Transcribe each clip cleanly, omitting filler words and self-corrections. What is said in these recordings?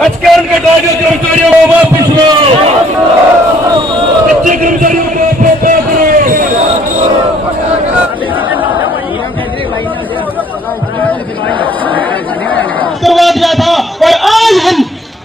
एचकेआरएन के टारगेट कर्मचारियों को वापस लो, कच्चे कर्मचारियों को वापस करो। करवा दिया था और आज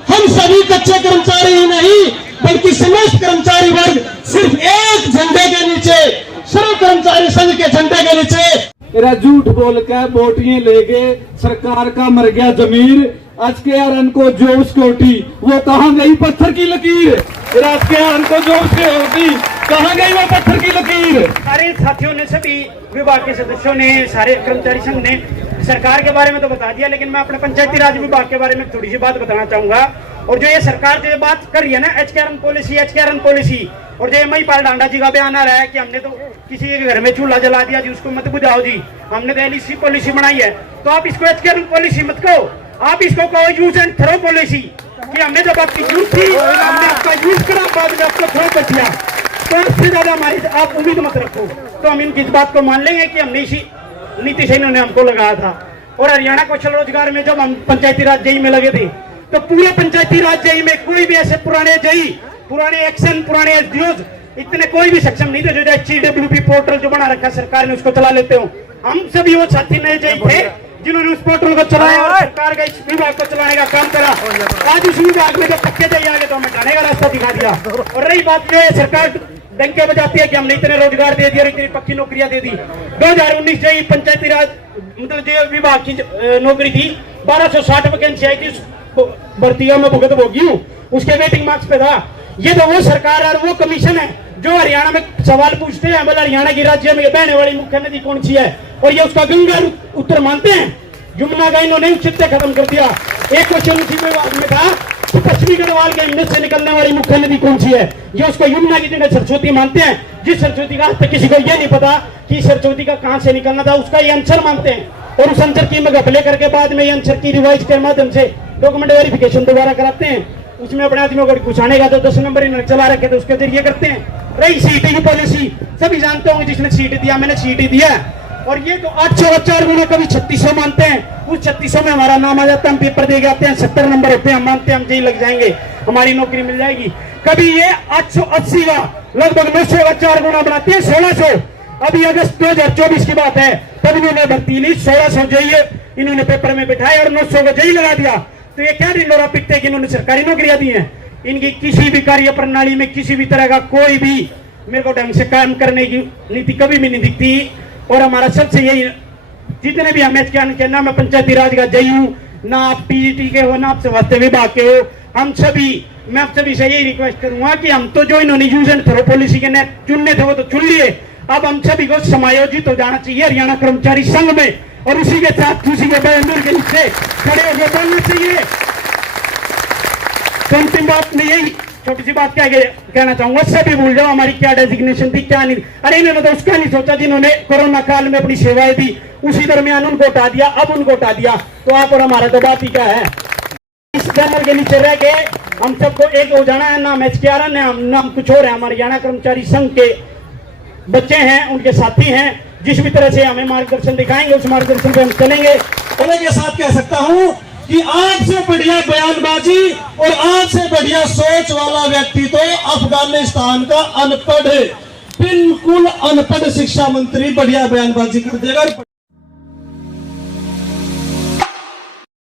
हम सभी कच्चे कर्मचारी ही नहीं बल्कि समस्त कर्मचारी वर्ग सिर्फ एक झंडे के नीचे, सर्व कर्मचारी संघ के झंडे के नीचे झूठ बोल के वोटियां लेके सरकार का मर गया जमीर। एचकेआरएन को जो सिक्योरिटी वो कहाँ गई पत्थर की लकीर। एचकेआरएन को जो सिक्योरिटी कहाँ गई वो पत्थर की लकीर। सारे साथियों ने, सभी विभाग के सदस्यों ने, सारे कर्मचारी संघ ने सरकार के बारे में तो बता दिया, लेकिन मैं अपने पंचायती राज विभाग के बारे में थोड़ी सी बात बताना चाहूंगा। और जो ये सरकार जो बात कर रही है ना एचकेआरएन पॉलिसी, और जो महिपाल डांडा जी का बयान आ रहा है कि हमने तो किसी के घर में चूल्हा जला दिया जी, उसको मत बुझाओ जी, हमने तो एलईसी पॉलिसी बनाई है। तो आप इसको एचकेआरएन पॉलिसी मत कहो, आप इसको कहो यूज एंड थ्रो पॉलिसी, कि हमने जब आपकी जरूरत थी हमने आपका यूज करा, बाद में आपको थ्रो कर दिया। तो इससे ज्यादा हमारी आप उम्मीद मत रखो। तो हम इनकी इस बात को मान लेंगे कि हमने इसी नीति से इन्होंने हमको लगाया था। और हरियाणा कौशल रोजगार में जब हम पंचायती राज जेई में लगे थे तो पूरे पंचायती राज जेई में कोई भी ऐसे पुराने जेई, पुराने एक्शन, पुराने एसडीओज इतने कोई भी सक्षम नहीं थे जो HCWP पोर्टल जो बना रखा सरकार ने उसको चला लेते हो। हम सभी वो साथी नए जेई थे जिन्होंने उस पोर्टल को चलाया और सरकार का इस विभाग को चलाने का काम करा। आज उस विभाग में जब पक्के जेई आ गए तो हमें हटाने का रास्ता दिखा दिया। और रही बात जो है सरकार डंके बजाती है कि हमने इतने रोजगार दे दिए और इतनी पक्की नौकरियां दे दी। 2019 से ही पंचायती राज मतलब जो विभाग की नौकरी थी 1260 वैकेंसी आई थी, भर्तियों में भुगत भोगी हूँ, उसके वेटिंग मार्क्स पे था। ये तो वो सरकार और वो कमीशन है जो हरियाणा में सवाल पूछते हैं बोला हरियाणा की राज्य में बहने वाली मुख्य नदी कौन सी है, और ये उसका गंगा उत्तर मानते हैं। यमुना का इन्होंने उचित खत्म कर दिया। एक क्वेश्चन उसी विभाग में था कि पश्चिमी गढ़वाल के हिमनद से निकलने वाली मुख्य नदी कौन सी है, ये उसको यमुना की जगह सरस्वती मानते हैं। जिस सरस्वती का आज तक किसी को ये नहीं पता कि सरस्वती का कहां से निकलना था, उसका ये आंसर मानते हैं। और उस आंसर की घपले करके बाद में ये आंसर की रिवाइज के माध्यम से डॉक्यूमेंट वेरिफिकेशन दोबारा कराते हैं। उसमें अपने आदमियों को घुसाने का तो 10 नंबर इन्होंने चला रखे थे, उसके जरिए करते हैं। रही सीटी की पॉलिसी, सभी जानते होंगे जिसने सीटी दिया, मैंने सीटी दिया। और ये तो 804 गुना कभी 3600 मानते हैं, उस 3600 में हमारा नाम आ जाता है, हम पेपर दे जाते हैं, 70 नंबर होते हैं, हम मानते हैं हम जेई लग जाएंगे, हमारी नौकरी मिल जाएगी। कभी ये 880 का लगभग 900 का 4 गुना बनाते हैं 1600। अभी अगस्त 2024 की बात है, तब इन्होंने भर्ती ली 1600 जेई इन्होंने पेपर में बिठाया और 900 का जेई लगा दिया। तो ये क्या ढिंडोरा पिटते हैं कि इन्होंने सरकारी नौकरियां दी हैं। इनकी किसी भी कार्य प्रणाली में किसी भी तरह का कोई भी मेरे को ढंग से काम करने की नीति कभी भी नहीं दिखती। और हमारा सबसे यही, जितने भी हम के ना मैं पंचायती राज का जेई हूँ, ना आप टीजीटी के हो, ना आप स्वास्थ्य विभाग के हो, हम सभी, मैं आप सभी से यही रिक्वेस्ट करूंगा कि हम तो जो इन्होंने यूज एंड थ्रो पॉलिसी के चुनने थे वो तो चुन लिए, अब हम सभी को समायोजित हो जाना चाहिए हरियाणा कर्मचारी संघ में, और उसी के साथ उसी के बैनर के नीचे खड़े होकर बोलना चाहिए। तो अंतिम बात में यही छोटी सी बात कहना चाहूंगा, सभी भूल जाओ हमारी क्या डेजिग्नेशन थी क्या नहीं। अरे इन्होंने तो उसका नहीं सोचा जिन्होंने कोरोना काल में अपनी सेवाएं दी, उसी दरमियान उनको हटा दिया, अब उनको हटा दिया, तो आप और हमारा तो बात ही क्या है। इस बैनर के नीचे रह के हम सबको एक हो जाना है, नाम एचकेआरएन है, नाम कुछ और है, हमारे हरियाणा कर्मचारी संघ के बच्चे हैं, उनके साथी हैं, जिस भी तरह से हमें मार्गदर्शन दिखाएंगे उस मार्गदर्शन पे हम चलेंगे। और के साथ कह सकता हूं कि आज से बढ़िया बयानबाजी और आज से बढ़िया सोच वाला व्यक्ति तो अफगानिस्तान का अनपढ़, बिल्कुल अनपढ़ शिक्षा मंत्री बढ़िया बयानबाजी कर देगा।